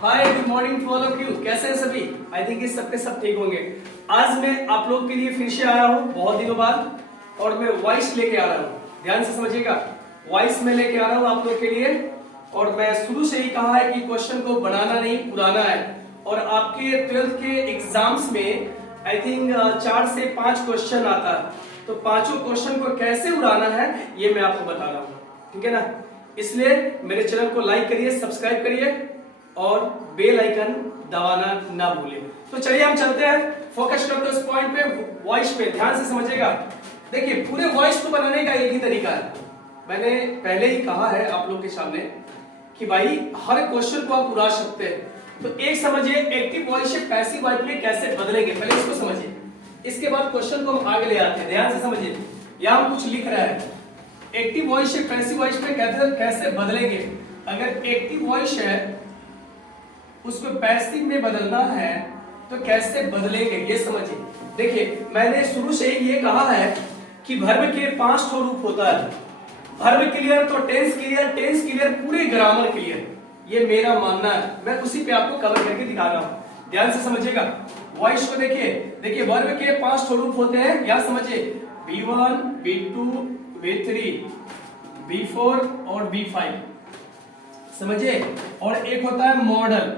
Hi good morning to all of you. कैसे हैं सभी? आई थिंक इस सबके सब ठीक होंगे। आज मैं आप लोग के लिए फिर से आया हूँ बहुत दिनों बाद, और मैं वॉइस लेके आ रहा हूँ। ध्यान से समझिएगा, वॉइस में लेके आ रहा हूँ आप लोग के लिए। और मैं शुरू से ही कहा है कि क्वेश्चन को बनाना नहीं, पुराना है। और आपके 12th के एग्जाम्स में आई थिंक 4 से 5 क्वेश्चन आता है, तो पांचों क्वेश्चन को कैसे उड़ाना है ये मैं आपको बता रहा हूँ, ठीक है ना। इसलिए मेरे चैनल को लाइक करिए, सब्सक्राइब करिए और बेल आइकन दबाना ना भूलें। तो चलिए हम चलते हैं, फोकस करते हैं उस पॉइंट पे, वॉइस पे। ध्यान से समझिएगा। देखिए, पूरे वॉइस को बनाने का एक ही तरीका है। मैंने पहले ही कहा है आप लोग के सामने कि भाई हर क्वेश्चन को आप उड़ा सकते हैं। तो एक समझिए, एक्टिव वॉइस से पैसिव वॉइस में कैसे बदलेंगे, पहले इसको समझिए। इसके बाद क्वेश्चन को हम आगे ले आते हैं। ध्यान से समझिए, यहां हम कुछ लिख रहे हैं, एक्टिव वॉइस से पैसिव वॉइस में कैसे बदलेंगे। अगर एक्टिव वॉइस है उसको पैसिव में बदलना है तो कैसे बदलेंगे ये समझिए। देखिए, मैंने शुरू से ही ये कहा है कि वर्ब के 5 ठो रूप होता है। वर्ब क्लियर तो टेंस क्लियर, टेंस क्लियर पूरे ग्रामर क्लियर, ये मेरा मानना है। मैं उसी पे आपको कवर करके दिखा रहा हूं। ध्यान से समझिएगा। वॉइस को देखिए वर्ब के 5 ठो रूप होते हैं, क्या समझिए, B1, B2, B3, B4 और B5, समझिए। और एक होता है मॉडल,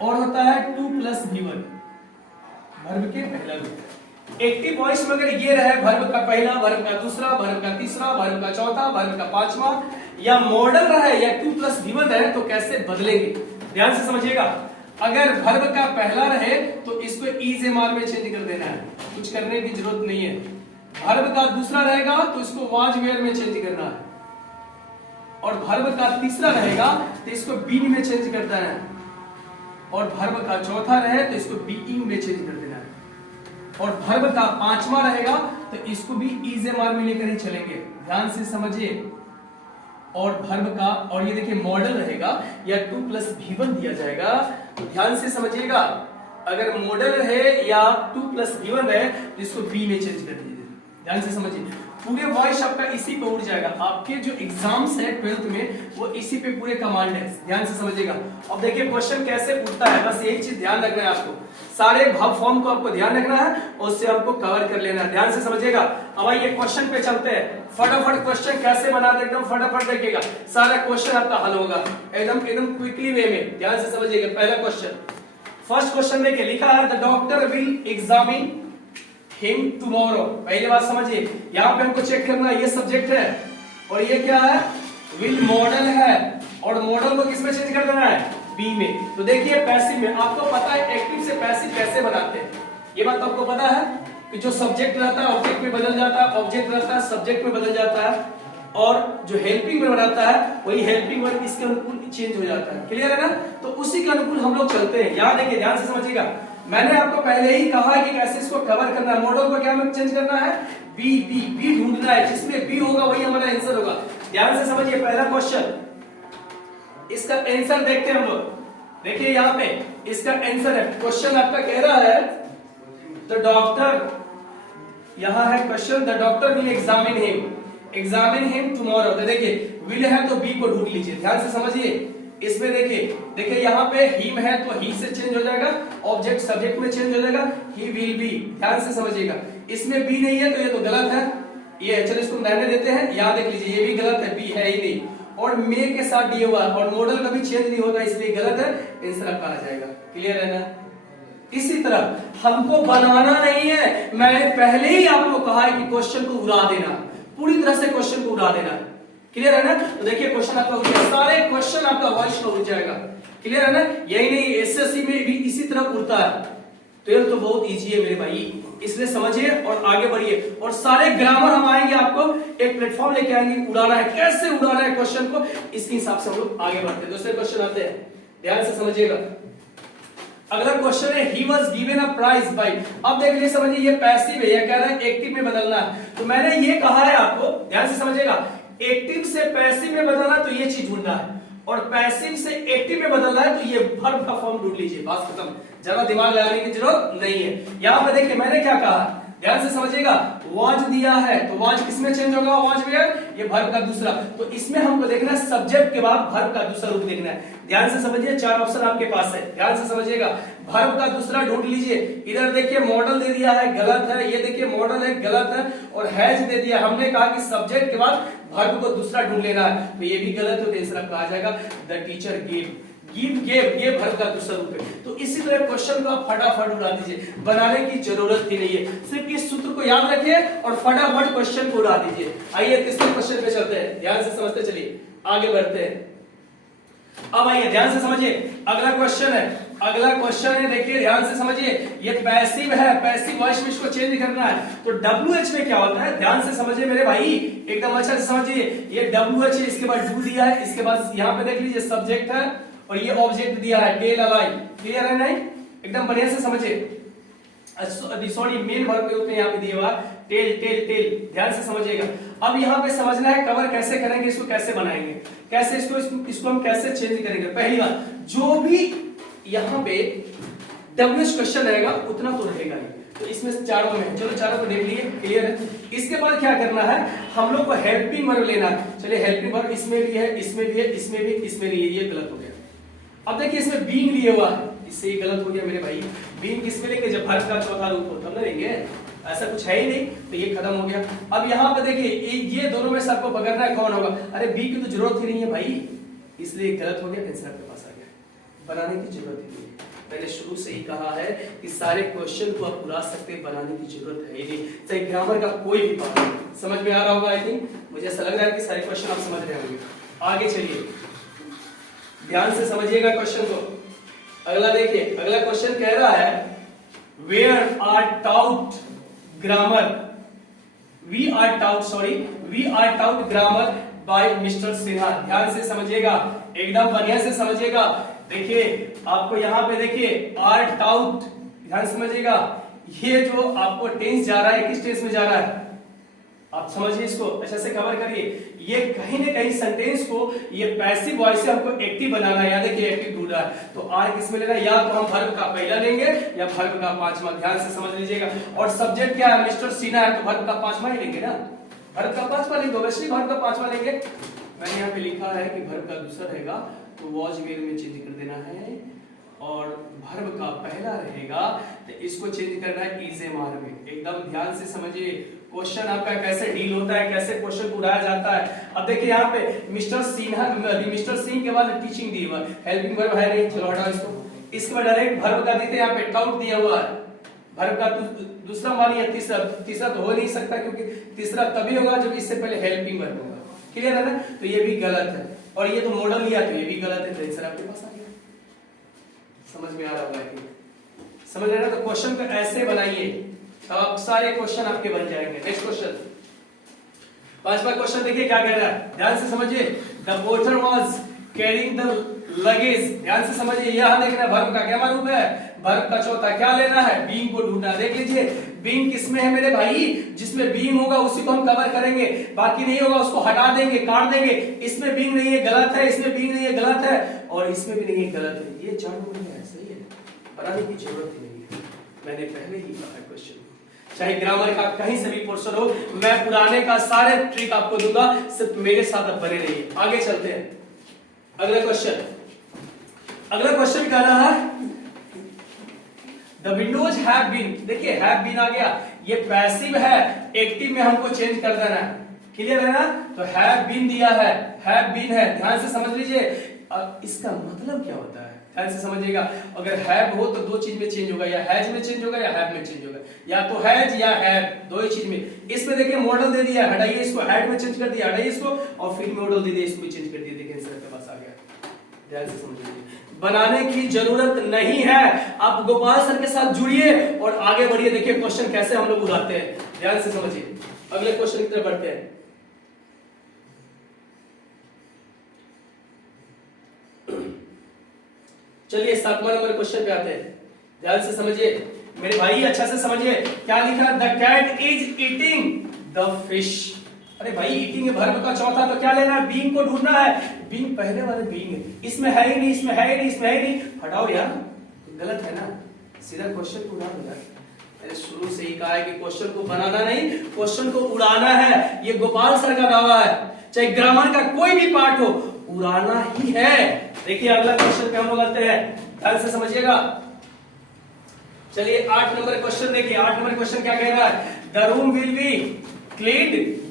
और होता है 2+V1, वर्ब के पहला रूप। एक्टिव वॉइस में अगर ये रहे वर्ब का पहला, वर्ब का दूसरा, वर्ब का तीसरा, वर्ब का चौथा, वर्ब का पांचवा, या मॉडल रहे या 2+V1 रहे, तो कैसे बदलेंगे ध्यान से समझिएगा। अगर वर्ब का पहला रहे तो इसको इज एम आर में चेंज कर देना है, कुछ करने की जरूरत नहीं है। वर्ब का दूसरा रहेगा तो इसको वाज वेयर में चेंज करना है, और वर्ब का तीसरा रहेगा तो इसको बीइंग में चेंज करना है, और वर्ब का चौथा रहे तो इसको बीइंग में चेंज कर देना है, और वर्ब का पांचवा रहेगा तो इसको भी इज एम आर में लेकर ही चलेंगे। ध्यान से समझिए। और वर्ब का, और ये देखिए मॉडल रहेगा या 2+V1 दिया जाएगा, तो ध्यान से समझिएगा। अगर मॉडल है या 2+V1 है तो इसको बी में चेंज कर दीजिए। ध्यान से समझिए, पूरे वॉइस आपका इसी पे उड़ जाएगा। आपके जो एग्जाम्स है 12th में वो इसी पे पूरे कमांड है। ध्यान से समझिएगा। अब देखिए क्वेश्चन कैसे उठता है, बस एक चीज ध्यान रखना है आपको, सारे भाव फॉर्म को आपको ध्यान रखना है और उससे आपको कवर कर लेना है। ध्यान से समझिएगा। अब आइए क्वेश्चन पे चलते हैं। फटाफट क्वेश्चन कैसे बनाते एकदम फटाफट देखिएगा, सारा क्वेश्चन आपका हल होगा एकदम क्विकली वे में। ध्यान से समझिएगा। पहला क्वेश्चन, फर्स्ट क्वेश्चन देखिए, लिखा है the doctor will examine him tomorrow. पहली बात समझिए, यहां पे हमको चेक करना है, ये सब्जेक्ट है और ये क्या है, विल मॉडल है, और मॉडल को किसमें चेंज कर देना है, बी में। तो देखिए पैसिव में आपको पता है एक्टिव से पैसिव कैसे बनाते हैं, ये बात आपको पता है कि जो सब्जेक्ट रहता है ऑब्जेक्ट में बदल जाता है, ऑब्जेक्ट रहता है सब्जेक्ट में बदल जाता है, और जो हेल्पिंग वर्ब बनाता है वही हेल्पिंग वर्ब इसके अनुकूल चेंज हो जाता है। क्लियर है ना। तो उसी के अनुकूल हम लोग चलते हैं। यहां देखिए, ध्यान से समझिएगा, मैंने आपको पहले ही कहा कि कैसे इसको कवर करना है। मॉडल को क्या चेंज करना है, बी बी बी ढूंढना है, जिसमें बी होगा वही हमारा आंसर होगा। ध्यान से समझिए। पहला क्वेश्चन, इसका आंसर देखते हैं हम लोग। देखिए यहाँ पे इसका आंसर है, क्वेश्चन आपका कह रहा है द डॉक्टर, यहां है question, the doctor will examine him tomorrow. तो देखिए विल है तो बी को ढूंढ लीजिए। ध्यान से समझिए। इसमें देखिए यहाँ पे हिम है तो ही से चेंज हो जाएगा, ऑब्जेक्ट सब्जेक्ट में चेंज हो जाएगा, ही विल बी। ध्यान से समझिएगा। इसमें बी नहीं है तो ये तो गलत है, ये है, चलो इसको रहने देते हैं। यहाँ देख लीजिए, ये भी गलत है, बी है ही नहीं, और मे के साथ दिए हुआ, और मॉडल कभी चेंज नहीं होता इसलिए गलत है, आंसर आपका आ जाएगा। क्लियर है ना। इसी तरह हमको बनाना नहीं है, मैंने पहले ही आपको कहा है कि क्वेश्चन को उड़ा देना, पूरी तरह से क्वेश्चन को उड़ा देना। क्लियर है ना। तो देखिए क्वेश्चन आपका उड़ गया, सारे क्वेश्चन आपका वॉइस में उड़ जाएगा। क्लियर है ना। यही नहीं, एसएससी में भी इसी तरह उड़ता है। तो ये तो बहुत इजी है मेरे भाई, इसलिए समझिए और आगे बढ़िए। और सारे ग्रामर हम आएंगे, आपको एक प्लेटफॉर्म लेके आएंगे, उड़ाना है, कैसे उड़ाना है क्वेश्चन को, इसके हिसाब से हम लोग आगे बढ़ते हैं। दूसरे क्वेश्चन आते हैं, ध्यान से समझिएगा। अगला क्वेश्चन है he was given a prize by. अब देख लीजिए, समझिए ये पैसिव है, ये कह रहा है एक्टिव में बदलना है। तो मैंने ये कहा है आपको, ध्यान से समझिएगा, एक्टिव से पैसिव में बदलना तो ये चीज ढूंढना है, और पैसिव से एक्टिव में बदलना है तो ये वर्ब का फॉर्म ढूंढ लीजिए। बात खत्म, ज्यादा दिमाग लगाने की जरूरत नहीं है। यहां पे देखिए मैंने क्या कहा, ध्यान से समझिएगा, वॉच दिया है तो वॉच किसमें चेंज होगा, वॉच वेयर, ये वर्ब का दूसरा। तो इसमें हमको देखना है सब्जेक्ट के बाद वर्ब का दूसरा रूप देखना है। ध्यान से समझिए, 4 ऑप्शन आपके पास है, ध्यान से समझिएगा। वर्ब का दूसरा ढूंढ लीजिए। इधर देखिए मॉडल दे दिया है, गलत है। ये देखिए मॉडल है, गलत है। और हैज दे दिया, हमने कहा कि सब्जेक्ट के बाद वर्ब को दूसरा ढूंढ लेना है, तो ये भी गलत है। तो आंसर आपका आ जाएगा the teacher gave. Give gave, ये वर्ब का दूसरा रूप है। तो इसी तरह क्वेश्चन को आप फटाफट उड़ा दीजिए, बनाने की जरूरत ही नहीं है। सिर्फ इस सूत्र को याद रखिए और फटाफट क्वेश्चन को उड़ा दीजिए। आइए तीसरे क्वेश्चन पे चलते हैं, ध्यान से समझते चलिए, आगे बढ़ते हैं। अब आइए ध्यान से समझिए, अगला क्वेश्चन है, अगला क्वेश्चन है, देखिए ध्यान से समझिए। ये पैसिव है, पैसिव वॉइस में इसको चेंज करना है। तो WH में क्या होता है, ध्यान से समझिए मेरे भाई, एकदम अच्छा से समझिए। ये WH है, इसके बाद डू दिया है, इसके बाद यहाँ पे देख लीजिए सब्जेक्ट है और ये ऑब्जेक्ट दिया है टेल अलाइव। क्लियर है नहीं, एकदम बढ़िया से समझिए। सॉरी, मेन वर्ब के रूप में यहाँ पे दिया हुआ टेल टेल टेल, ध्यान से समझिएगा। अब यहाँ पे समझना है कवर कैसे करेंगे, इसको कैसे बनाएंगे, कैसे इसको हम कैसे चेंज करेंगे। पहली बात, जो भी यहाँ पे WH क्वेश्चन रहेगा उतना तो रहेगा ही, तो इसमें चारों में, चलो चारों को देख लिए, क्लियर है। इसके बाद क्या करना है, हम लोग को हेल्पिंग वर्ब लेना है। चलिए हेल्पिंग वर्ब इसमें भी है, इसमें भी है, इसमें भी, इसमें भी है, ये गलत हो गया। अब देखिए इसमें बीइंग लिया हुआ है, इससे ये गलत हो गया मेरे भाई। बीइंग किसमें लेंगे, जब वर्ब का चौथा रूप हो तब ना लेंगे, ऐसा कुछ है ही नहीं, तो ये खत्म हो गया। अब यहाँ पे देखिए ये दोनों में से आपको पकड़ना है कौन होगा। अरे बी की तो जरूरत ही नहीं है भाई, इसलिए गलत हो गया, आंसर आपके पास आ गया, बनाने की जरूरत ही नहीं है। मैंने शुरू से ही कहा है कि सारे क्वेश्चन को आप बुला सकते हैं, बनाने की जरूरत है ही नहीं, चाहे ग्रामर का कोई भी पार्ट हो। समझ में आ रहा होगा आई थिंक, मुझे ऐसा लग रहा है कि सारे क्वेश्चन आप समझ रहे होंगे। आगे चलिए, ध्यान से समझिएगा क्वेश्चन को। अगला देखिए, अगला क्वेश्चन कह रहा है where are taught grammar, we are taught grammar by mister Sinha. ध्यान से समझिएगा, एकदम बढ़िया से समझिएगा। देखिए आपको यहाँ पे देखिए आर टाउट, ध्यान समझिएगा, ये जो आपको टेंस जा रहा है किस टेंस में जा रहा है, आप समझिए, इसको अच्छे से कवर करिए। ये कहीं ना कहीं सेंटेंस को ये पैसिव वॉइस से हमको एक्टिव बनाना है, या देखिए एक्टिव ढूंढ रहा है, तो आर किस में लेना है, या तो हम वर्ब का पहला लेंगे या वर्ब का पांचवा। ध्यान से समझ लीजिएगा। और सब्जेक्ट क्या है, मिस्टर सिन्हा है, तो वर्ब का पांचवा ही लेंगे ना, वर्ब का पांचवा लेंगे, वैसे वर्ब का पांचवा लेंगे। मैंने यहाँ पे लिखा है कि वर्ब का दूसरा रहेगा तो वॉच वेयर में चेंज कर देना है, और वर्ब का पहला रहेगा तो इसको चेंज करना है इज एम आर में। एकदम ध्यान से समझिए क्वेश्चन आपका कैसे डील होता है, कैसे क्वेश्चन को उड़ाया जाता है। अब देखिए यहाँ पे मिस्टर सिंह के बाद टीचिंग दी हुआ, हेल्पिंग वर्ब है नहीं, चलो हटाओ इसको। इसके बाद डायरेक्ट वर्ब का देते, यहाँ पे टाउट दिया हुआ है, वर्ब का दूसरा मानिए, तीसरा तो हो नहीं सकता, क्योंकि तीसरा तभी होगा जब इससे पहले हेल्पिंग वर्ब होगा। क्लियर है ना, तो ये भी गलत है। और ये तो मॉडल लिया तो ये भी गलत है, तो आंसर आपके पास आ गया। समझ में आ रहा होगा, समझ रहे ना, तो क्वेश्चन को ऐसे बनाइए तब आप सारे क्वेश्चन आपके बन जाएंगे। नेक्स्ट क्वेश्चन, पांचवा क्वेश्चन देखिए क्या कह रहा है, ध्यान से समझिए। The porter was carrying the luggage, ध्यान से समझिए। यहां देखना वर्ब का क्या रूप है, वर्ब का चौथा क्या लेना है, बीइंग को ढूंढना है। देख लीजिए बीइंग किसमें है मेरे भाई, जिसमें बीइंग होगा उसी को हम कवर करेंगे, बाकी नहीं होगा उसको हटा देंगे, काट देंगे। इसमें बीइंग नहीं है, गलत है, इसमें बीइंग नहीं है, गलत है, और इसमें भी नहीं है, गलत है। ये चारों में है, सही है, बनाने की जरूरत ही नहीं है। मैंने पहले ही कहा है क्वेश्चन, चाहे ग्रामर का कहीं से भी पोर्शन हो, मैं पुराने का सारे ट्रिक आपको दूंगा, सिर्फ मेरे साथ अब बने रहिए। आगे चलते हैं, अगला क्वेश्चन। अगला क्वेश्चन कह रहा है द विंडोज हैव बीन, देखिए हैव बीन आ गया, ये पैसिव है, एक्टिव में हमको चेंज कर देना है। क्लियर है ना, तो हैव बीन दिया है, हैव बीन है, ध्यान से समझ लीजिए। अब इसका मतलब क्या होता है, ध्यान से समझिएगा। अगर हैव हो तो दो चीज में चेंज होगा, या हैज में चेंज होगा या हैव में चेंज होगा, या तो हैज या हैव, दो ही चीज में। इसमें देखिए मॉडल दे दिया, हटाइए इसको, हैड में चेंज कर दिया, हटाइए इसको, और फिर मॉडल दे दिया, इसको चेंज कर दिया। देखिए आंसर आपके पास आ गया, ध्यान से समझिए, बनाने की जरूरत नहीं है। आप गोपाल सर के साथ जुड़िए और आगे बढ़िए, देखिए क्वेश्चन कैसे हम लोग उड़ाते हैं, ध्यान से समझिए। अगले क्वेश्चन की तरफ बढ़ते हैं। चलिए 7वां नंबर क्वेश्चन पे आते हैं, ध्यान से समझिए मेरे भाई, अच्छा से समझिए क्या लिखा है, the cat is eating the fish. अरे भाई ईटिंग है वर्ब का चौथा, तो क्या लेना है, बीइंग को ढूंढना है। बीइंग पहले वाले बीइंग है, इसमें है ही नहीं, इसमें है ही नहीं, इसमें है ही नहीं, हटाओ यार, तो गलत है ना, सीधा क्वेश्चन को उड़ा दो यार। शुरू से ही कहा है कि क्वेश्चन को बनाना नहीं, क्वेश्चन को उड़ाना है। ये गोपाल सर का दावा है, चाहे ग्रामर का कोई भी पार्ट हो, उड़ाना ही है। देखिए अगला क्वेश्चन पे हम लोग आते हैं, ध्यान से समझिएगा। चलिए 8 नंबर क्वेश्चन देखिए। 8 नंबर क्वेश्चन क्या कह रहा है? The room will be cleaned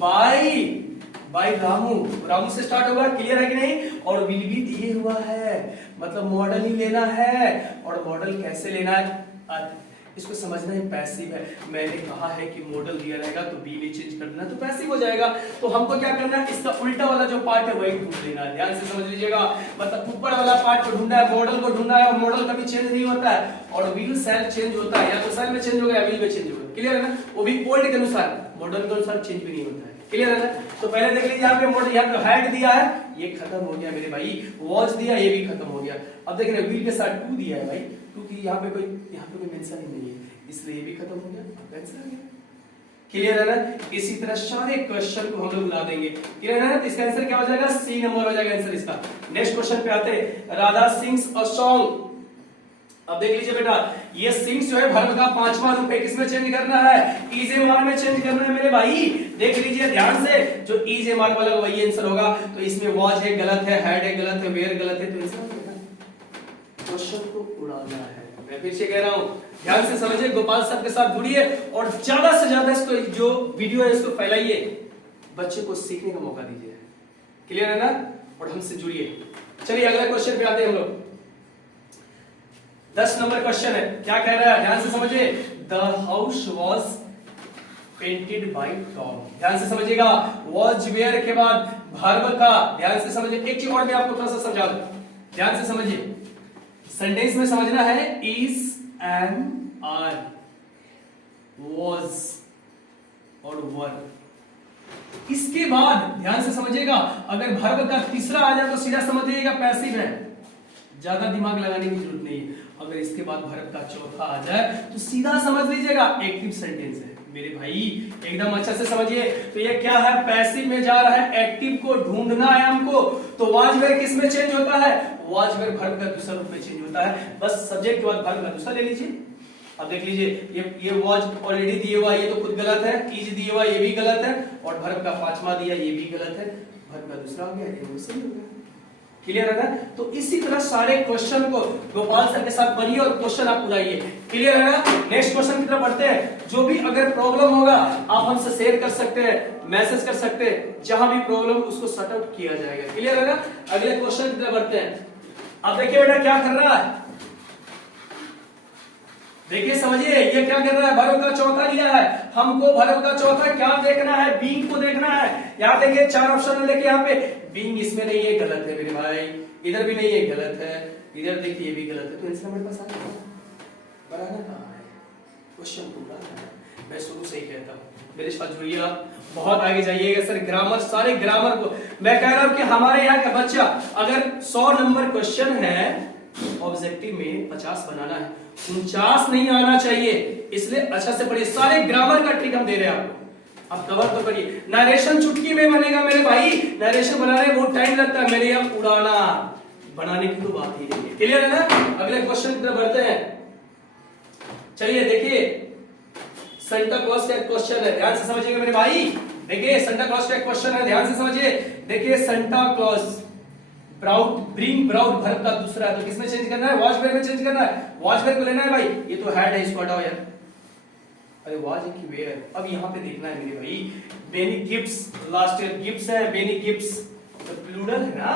by Ramu. Ramu से स्टार्ट होगा, क्लियर है कि नहीं? और विल बी दिए हुआ है, मतलब मॉडल ही लेना है। और मॉडल कैसे लेना है इसको समझना ही पैसिव है। मैंने कहा है कि मॉडल दिया रहेगा तो बी में चेंज कर देना तो पैसिव हो जाएगा। तो हमको क्या करना है, इसका उल्टा वाला जो पार्ट है वही ढूंढ लेना है। ध्यान से समझ लीजिएगा, मतलब ऊपर वाला पार्ट को ढूंढना है, मॉडल को ढूंढना है। और मॉडल कभी चेंज नहीं होता है, और विल सेल चेंज होता है, या तो सेल में चेंज होगा या विल में चेंज होगा। क्लियर है ना? वो भी ओल्ड के अनुसार, मॉडल के अनुसार चेंज भी नहीं होता है। क्लियर है ना? तो पहले देख लीजिए, यहाँ पे मॉडल, यहाँ पे हैड दिया है, ये खत्म हो गया मेरे भाई। वॉच दिया, ये भी खत्म हो गया। अब देख रहे विल के साथ टू दिया है भाई, टू की यहाँ पे कोई मेंशन ही नहीं है, इसलिए ये भी खत्म हो गया, आंसर आ गया। क्लियर है ना? इसी तरह सारे क्वेश्चन को हम लोग ला देंगे। क्लियर है ना? तो इसका आंसर क्या हो जाएगा? सी नंबर हो जाएगा आंसर इसका। नेक्स्ट क्वेश्चन पे आते हैं, राधा सिंग्स अ सॉन्ग। अब देख लीजिए बेटा, ये सिंग्स जो है वर्ब का 5वां रूप है, किसमें चेंज करना है? इज ए मार में चेंज करना है मेरे भाई। देख लीजिए ध्यान से, जो इज ए मार वाला वही आंसर होगा। तो इसमें वॉच है गलत है, हैड है गलत है, वेयर गलत है, तो आंसर क्वेश्चन को उड़ाना है। मैं फिर से कह रहा हूं, ध्यान से समझिए, गोपाल सर के साथ जुड़िए और ज्यादा से ज्यादा इसको, जो वीडियो है इसको फैलाइए, बच्चे को सीखने का मौका दीजिए। क्लियर है ना? और हमसे जुड़िए। चलिए अगला क्वेश्चन पे आते हैं हम लोग। 10 नंबर क्वेश्चन है, क्या कह रहा है? ध्यान से समझिए, the house was painted bye Tom. ध्यान से समझिएगा, वॉज वेयर के बाद वर्ब का, ध्यान से समझिए। एक चीज और मैं आपको थोड़ा सा समझा दूं, ध्यान से समझिए। सेंटेंस में समझना है इज एंड आर, वॉज और वर। इसके बाद ध्यान से समझिएगा, अगर वर्ब का तीसरा आ जाए तो सीधा समझ लीजिएगा पैसिव है, ज्यादा दिमाग लगाने की जरूरत नहीं है। अगर इसके बाद वर्ब का चौथा आ जाए तो सीधा समझ लीजिएगा एक्टिव सेंटेंस है मेरे भाई, एकदम अच्छा से समझिए। तो ये क्या है? पैसिव में जा रहा है, एक्टिव को ढूंढना है हमको। तो वाज वेयर किस में चेंज होता है? वाज वेयर वर्ब का दूसरा रूप में चेंज होता है। बस सब्जेक्ट के बाद वर्ब का दूसरा ले लीजिए। अब देख लीजिए, ये वाज ऑलरेडी दिए हुआ, ये तो खुद गलत है। इज दिए हुआ, ये भी गलत है। और वर्ब का 5वां दिया, ये भी गलत है। वर्ब का दूसरा हो गया, ये सही हो गया। क्लियर है ना? तो इसी तरह सारे क्वेश्चन को गोपाल सर के साथ पढ़िए और क्वेश्चन आप उड़ाइए। क्लियर है ना? नेक्स्ट क्वेश्चन की तरफ बढ़ते हैं। जो भी अगर प्रॉब्लम होगा आप हमसे शेयर कर सकते हैं, मैसेज कर सकते हैं, जहां भी प्रॉब्लम उसको सॉर्ट आउट किया जाएगा। क्लियर है ना? अगले क्वेश्चन की तरफ बढ़ते हैं। अब देखिए बेटा क्या कर रहा है, देखिए समझिए, ये क्या कर रहा है? वर्ब का चौथा लिया है, हमको वर्ब का चौथा क्या देखना है? बीइंग को देखना है। यहाँ देखिए 4 ऑप्शन लेके, यहाँ पे बीइंग इसमें नहीं है, गलत है मेरे भाई। इधर भी नहीं है, गलत है। इधर देखिए ये भी गलत है। तो आंसर हमारे पास आ गया। बनाना कहाँ है? क्वेश्चन पूरा है। मैं शुरू से ही कहता हूँ, मेरे साथ जुड़िए आप, बहुत आगे जाइएगा। सर ग्रामर, सारे ग्रामर को मैं कह रहा हूँ कि हमारे यहाँ का बच्चा अगर 100 नंबर क्वेश्चन है, ऑब्जेक्टिव में 50 बनाना है, 49 नहीं आना चाहिए। इसलिए अच्छा से पढ़िए, सारे ग्रामर का ट्रिक हम दे रहे हैं आपको। आप कवर तो करिए। नरेशन चुटकी में बनेगा मेरे भाई, नरेशन बनाने में बहुत टाइम लगता है, मेरे यहाँ उड़ाना बनाने की तो बात ही नहीं है। क्लियर है ना? अगले क्वेश्चन की तरफ बढ़ते हैं। चलिए देखिए, सेंटा क्लॉज का क्वेश्चन है, ध्यान से समझिएगा मेरे भाई। देखिए सेंटा क्लॉज का क्वेश्चन है, ध्यान से समझिए। देखिए Santa Claus, proud, bring proud verb का दूसरा है, तो किसमें चेंज करना है? वॉच वेयर में चेंज करना है। वॉच वेयर को लेना है भाई, ये तो हैड है, इसको हटाओ यार। अरे वॉच है कि वेयर? अब यहाँ पे देखना है मेरे भाई, बेनी गिफ्ट्स, लास्ट ईयर गिफ्ट्स है, बेनी गिफ्ट्स, तो प्लूरल है ना,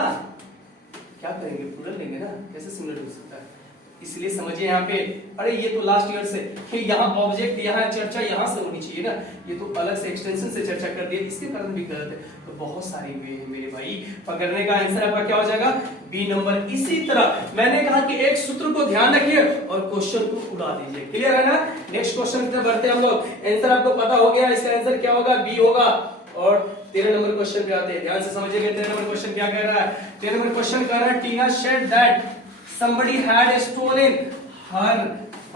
क्या करेंगे? प्लूरल लेंगे ना, कैसे सिमिलर हो सकता है? इसलिए समझिए यहाँ पे, अरे ये तो लास्ट ईयर से, फिर यहाँ ऑब्जेक्ट, यहाँ चर्चा यहाँ से होनी चाहिए ना, ये तो अलग से एक्सटेंशन से चर्चा कर दिया, इसके कारण भी गलत है। तो बहुत सारे वे हैं मेरे भाई, पकड़ने का आंसर आपका क्या हो जाएगा? B number. इसी तरह मैंने कहा कि एक सूत्र को ध्यान रखिए और क्वेश्चन को उड़ा दीजिए। क्लियर है ना? नेक्स्ट क्वेश्चन की तरफ बढ़ते हैं हम लोग। आंसर आपको पता हो गया, इसका आंसर क्या होगा? बी होगा। और 13 नंबर क्वेश्चन पे आते हैं, ध्यान से समझिएगा। 13 नंबर क्वेश्चन क्या कह रहा है? 13 नंबर क्वेश्चन कह रहा है, Tina said that somebody had stolen her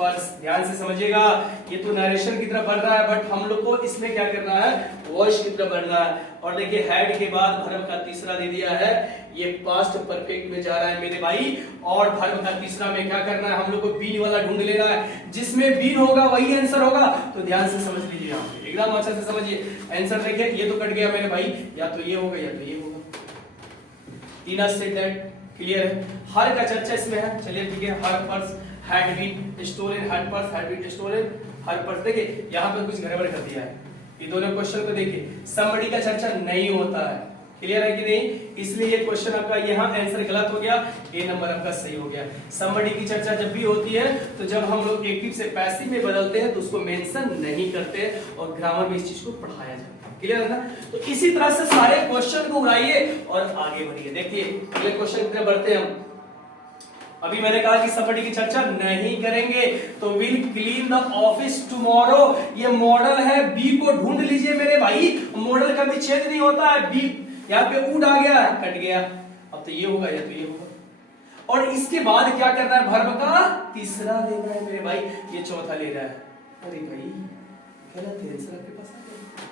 purse. ध्यान से समझिएगा, ये तो नरेशन की तरफ बढ़ रहा है, बट हम लोग को इसमें क्या करना है, वॉइस की तरफ बढ़ना है। और देखिए हेड के बाद वर्ब का तीसरा दे दिया है, ये पास्ट परफेक्ट में जा रहा है मेरे भाई। और वर्ब का तीसरा में क्या करना है, हम लोग को बीन वाला ढूंढ लेना है, जिसमें बीन होगा वही आंसर होगा। तो ध्यान से समझ लीजिए, आप एकदम अच्छा से समझिए। आंसर देखिए, ये तो कट गया मेरे भाई, या तो ये होगा या तो ये होगा। तीन सेट दैट क्लियर है। हर का चर्चा इसमें है। चलिए ठीक है, her purse had been stolen, her purse had been stolen, her purse. देखिए यहाँ पर कुछ गड़बड़ कर दिया है, ये दोनों क्वेश्चन को देखिए, समबडी का चर्चा नहीं होता है। क्लियर है कि नहीं, इसलिए ये क्वेश्चन आपका यहाँ आंसर गलत हो गया, ए नंबर आपका सही हो गया। समबडी की चर्चा जब भी होती है तो जब हम लोग एक्टिव से पैसिव में बदलते हैं तो उसको मेंशन नहीं करते और ग्रामर में इस चीज को पढ़ाया जाता है। क्लियर है ना। तो इसी तरह से सारे क्वेश्चन को उड़ाइए और आगे बढ़िए। देखिए अगले क्वेश्चन की तरफ बढ़ते हैं हम। अभी मैंने कहा कि समबडी की चर्चा नहीं करेंगे, तो will clean the office tomorrow, ये मॉडल है, बी को ढूंढ लीजिए मेरे भाई। मॉडल का भी चेंज नहीं होता है, बी यहाँ पे उड़ आ गया, कट गया, अब तो ये होगा या तो ये होगा। और इसके बाद क्या करना है, वर्ब का तीसरा लेना है मेरे भाई, ये चौथा ले रहा है। अरे भाई गलत है, आंसर आपके पास आ गया।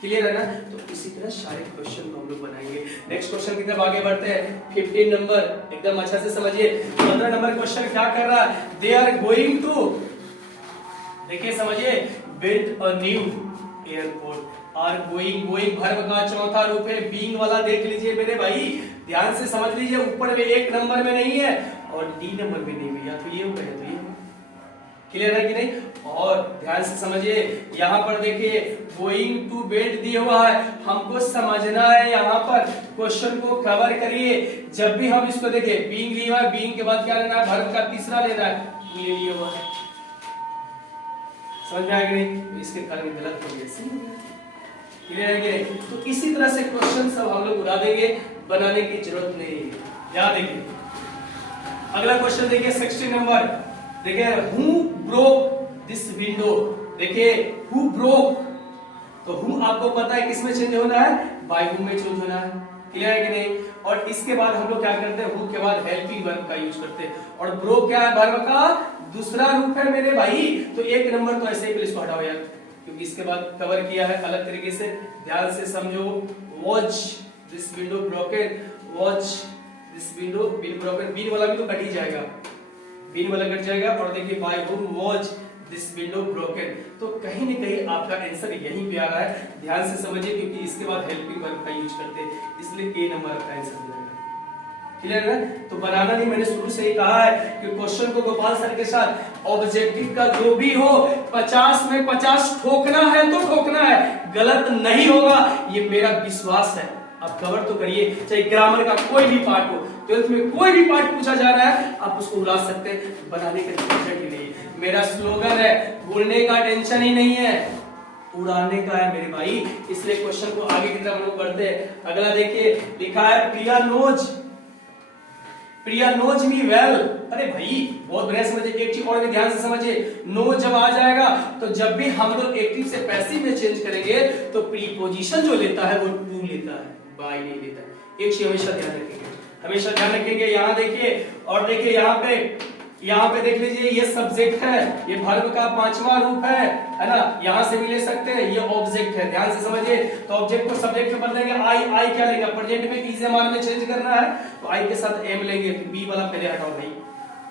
क्लियर है ना। तो इसी तरह सारे क्वेश्चन को हम लोग बनाएंगे। नेक्स्ट क्वेश्चन की तरफ आगे बढ़ते हैं। 15 नंबर एकदम अच्छा से समझिए। 15 नंबर क्वेश्चन क्या कर रहा है, दे आर गोइंग टू, देखिए समझिए, build a new airport. Are going, going verb का चौथा रूप है, बीइंग वाला देख लीजिए मेरे भाई, ध्यान से समझ लीजिए। ऊपर में एक नंबर में नहीं है और डी नंबर में नहीं है, या तो ये होगा या तो ये होगा। क्लियर है कि नहीं। और ध्यान से समझिए, यहाँ पर देखिए गोइंग टू बेड दिया हुआ है, हमको समझना है यहाँ पर, क्वेश्चन को कवर करिए। जब भी हम इसको देखिए, बीइंग लिया हुआ है, बीइंग के बाद क्या लेना है, वर्ब का तीसरा लेना है, ये लिया हुआ है। समझ में आया कि नहीं, इसके कारण गलत हो गया। क्लियर है कि नहीं। तो इसी तरह से क्वेश्चन सब हम लोग उड़ा देंगे, बनाने की जरूरत नहीं है। यहाँ देखिए अगला क्वेश्चन देखिए 16 नंबर, देखिए हु ब्रोक दिस विंडो। देखिए हु ब्रोक, तो हु आपको पता है किसमें चेंज होना है, बाय हु में चेंज होना है। क्लियर है कि नहीं। और इसके बाद हम लोग क्या करते हैं, हु के बाद हेल्पिंग वर्ब का यूज करते हैं। और ब्रोक क्या है, वर्ब का दूसरा रूप है मेरे भाई। तो एक नंबर तो ऐसे ही इसको हटाओ यार, क्योंकि इसके बाद कवर किया है अलग तरीके से। ध्यान से समझो, watch this window broken, watch this window been broken, been वाला भी तो कट ही जाएगा, बीन वाला कट जाएगा। और देखिए by whom watch this window broken, तो कहीं न कहीं आपका आंसर यहीं पे आ रहा है। ध्यान से समझिए, क्योंकि इसके बाद हेल्पिंग वर्ब का यूज करते हैं, इसलिए ए नंबर आपका आंसर हो जाएगा। क्लियर है। तो बनाना नहीं, मैंने शुरू से ही कहा है कि क्वेश्चन को गोपाल सर के साथ ऑब्जेक्टिव का जो भी हो 50 में 50 ठोकना है तो ठोकना है, गलत नहीं होगा, ये मेरा विश्वास है। आप कवर तो करिए, चाहे ग्रामर का कोई भी पार्ट हो, 12th में कोई भी पार्ट पूछा जा रहा है आप उसको उड़ा सकते हैं, बनाने का टेंशन ही नहीं। मेरा स्लोगन है, भूलने का टेंशन ही नहीं है, उड़ाने का है मेरे भाई। इसलिए क्वेश्चन को आगे की तरफ हम लोग बढ़ते हैं। अगला देखिए, लिखा है प्रिया नोज, प्रिया नोज मी वेल। अरे भाई बहुत बढ़िया समझिए, एक चीज और भी ध्यान से समझिए, नो जब आ जाएगा तो जब भी हम लोग एक्टिव से पैसिव में चेंज करेंगे तो प्रीपोजिशन जो लेता है वो टू लेता है, बाय नहीं लेता है। एक चीज हमेशा ध्यान रखेंगे, हमेशा ध्यान रखेंगे। यहाँ देखिए, और देखिए यहाँ पे देख लीजिए, ये सब्जेक्ट है, ये वर्ब का पांचवा रूप है ना, यहाँ से भी ले सकते हैं, ये ऑब्जेक्ट है। ध्यान से समझिए, तो ऑब्जेक्ट को सब्जेक्ट में बदलेंगे, आई क्या लेंगे, प्रेजेंट में इज एम आर में चेंज करना है तो आई के साथ एम लेंगे, बी वाला पहले हटाओ भाई,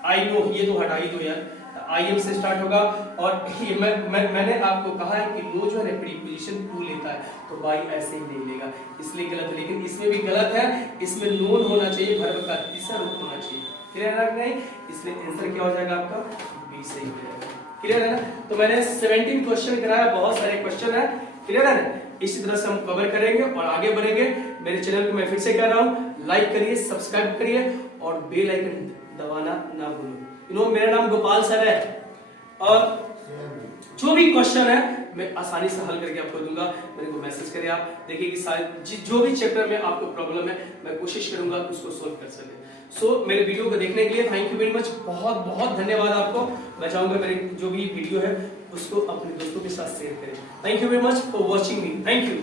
आई नो ये तो हटा ही दो यार, आई एम से स्टार्ट होगा। और ये मैंने आपको कहा है कि नो जो है प्रीपोजिशन टू लेता है, तो बाई ऐसे ही नहीं लेगा, इसलिए गलत है। लेकिन इसमें भी गलत है, इसमें नोन होना चाहिए, वर्ब का तीसरा रूप होना चाहिए। क्लियर है नहीं, इसलिए आंसर क्या हो जाएगा आपका, बी सही हो जाएगा। क्लियर है ना। तो मैंने 17 क्वेश्चन कराया, बहुत सारे क्वेश्चन है। क्लियर है ना। इसी तरह से हम कवर करेंगे और आगे बढ़ेंगे। मेरे चैनल को मैं फिर से कह रहा हूँ, लाइक करिए, सब्सक्राइब करिए और बेल आइकन दबाना ना भूलो। मेरा नाम गोपाल सर है और जो भी क्वेश्चन है मैं आसानी से हल करके आपको दूंगा, मेरे को मैसेज करिए। आप देखिए कि सारे जो भी चैप्टर में आपको प्रॉब्लम है मैं कोशिश करूंगा कि उसको सोल्व कर सके। मेरे वीडियो को देखने के लिए थैंक यू वेरी मच, बहुत बहुत धन्यवाद आपको। मैं चाहूंगा मेरे जो भी वीडियो है उसको अपने दोस्तों के साथ शेयर करें। Thank you very much for watching me, thank you.